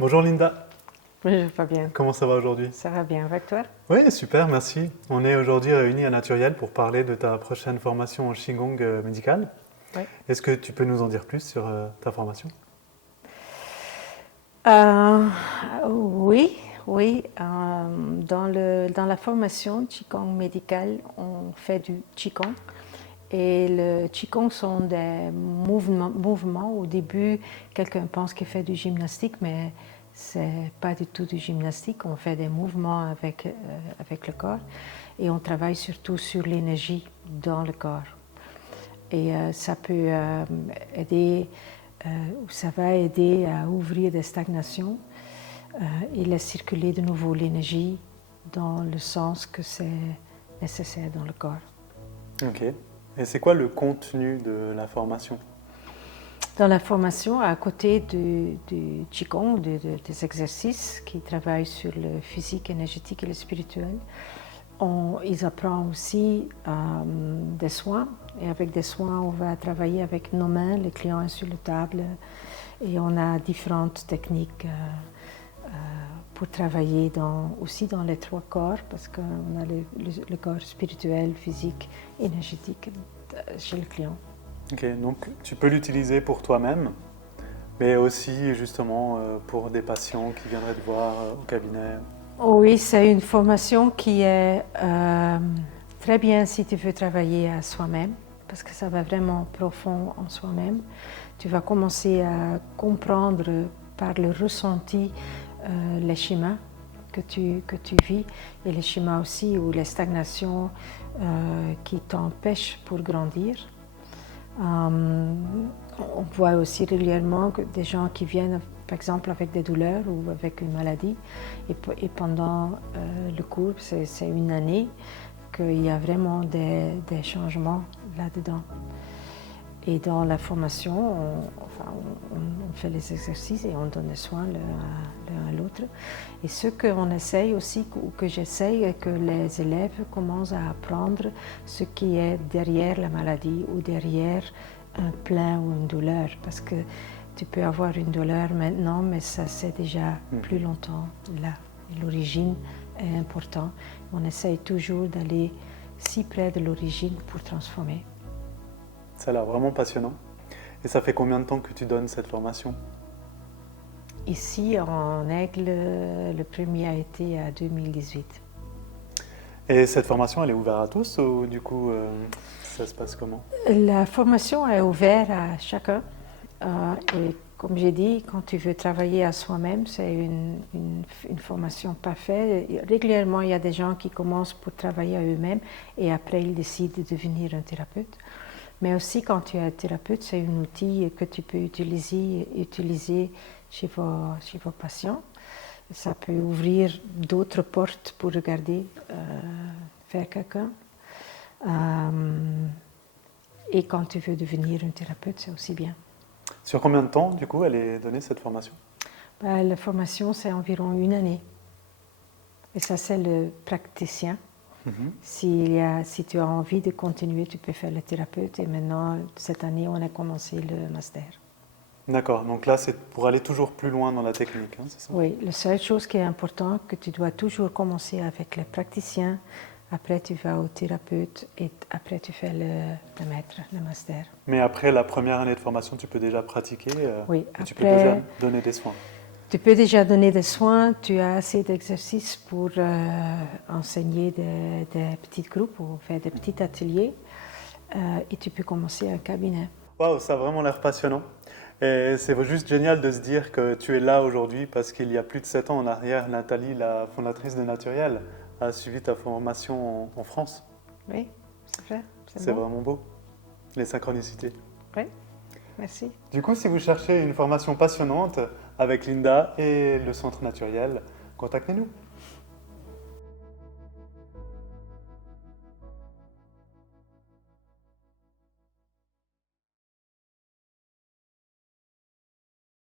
Bonjour Linda, Oui, Fabien. comment ça va aujourd'hui? Ça va bien avec toi? Oui, super, merci. On est aujourd'hui réunis à Naturiel pour parler de ta prochaine formation en Qigong médical. Oui. Est-ce que tu peux nous en dire plus sur ta formation? Euh, oui, oui. Dans la formation Qigong médicale, on fait du Qigong. Et le Qigong sont des mouvements. Au début, quelqu'un pense qu'il fait du gymnastique, mais c'est pas du tout du gymnastique. On fait des mouvements avec le corps et on travaille surtout sur l'énergie dans le corps. Et ça peut aider, ça va aider à ouvrir des stagnations et laisser circuler de nouveau l'énergie dans le sens que c'est nécessaire dans le corps. Ok. Et c'est quoi le contenu de la formation? Dans la formation, à côté du Qigong, des exercices qui travaillent sur le physique, énergétique et le spirituel, ils apprennent aussi des soins. Et avec des soins, on va travailler avec nos mains, le client est sur la table et on a différentes techniques pour travailler aussi dans les trois corps, parce qu'on a le corps spirituel, physique, énergétique chez le client. Ok, donc tu peux l'utiliser pour toi-même, mais aussi justement pour des patients qui viendraient te voir au cabinet. Oui, c'est une formation qui est très bien si tu veux travailler à soi-même, parce que ça va vraiment profond en soi-même. Tu vas commencer à comprendre par le ressenti les schémas que tu vis et les schémas aussi ou les stagnations qui t'empêchent pour grandir. On voit aussi régulièrement des gens qui viennent, par exemple, avec des douleurs ou avec une maladie. Et pendant le cours, c'est une année, qu'il y a vraiment des changements là-dedans. Et dans la formation, on fait les exercices et on donne des soins l'un à l'autre. Et ce qu'on essaye aussi, ou que j'essaye, que les élèves commencent à apprendre ce qui est derrière la maladie ou derrière un plein ou une douleur. Parce que tu peux avoir une douleur maintenant, mais ça c'est déjà plus longtemps là. Et l'origine est importante. On essaye toujours d'aller si près de l'origine pour transformer. Ça a l'air vraiment passionnant. Et ça fait combien de temps que tu donnes cette formation? Ici, en Aigle, le premier a été à 2018. Et cette formation, elle est ouverte à tous ou du coup, ça se passe comment? La formation est ouverte à chacun. Et comme j'ai dit, quand tu veux travailler à soi-même, c'est une formation parfaite. Régulièrement, il y a des gens qui commencent pour travailler à eux-mêmes et après, ils décident de devenir un thérapeute. Mais aussi, quand tu es un thérapeute, c'est un outil que tu peux utiliser chez vos patients. Ça peut ouvrir d'autres portes pour regarder vers quelqu'un. Et quand tu veux devenir un thérapeute, c'est aussi bien. Sur combien de temps, du coup, elle est donnée cette formation? La formation, c'est environ une année. Et ça, c'est le praticien. Si tu as envie de continuer, tu peux faire le thérapeute. Et maintenant, cette année, on a commencé le master. D'accord, donc là, c'est pour aller toujours plus loin dans la technique, hein, c'est ça? Oui, la seule chose qui est importante, que tu dois toujours commencer avec le praticien. Après, tu vas au thérapeute et après, tu fais le maître, le master. Mais après la première année de formation, tu peux déjà pratiquer Oui, et tu peux déjà donner des soins. Tu peux déjà donner des soins, tu as assez d'exercices pour enseigner des petits groupes ou faire des petits ateliers et tu peux commencer un cabinet. Waouh, ça a vraiment l'air passionnant. Et c'est juste génial de se dire que tu es là aujourd'hui parce qu'il y a plus de 7 ans en arrière, Nathalie, la fondatrice de Naturiel, a suivi ta formation en France. Oui, c'est vrai, C'est bon. vraiment beau, les synchronicités. Oui, merci. Du coup, si vous cherchez une formation passionnante avec Linda et le Centre Naturel, contactez-nous.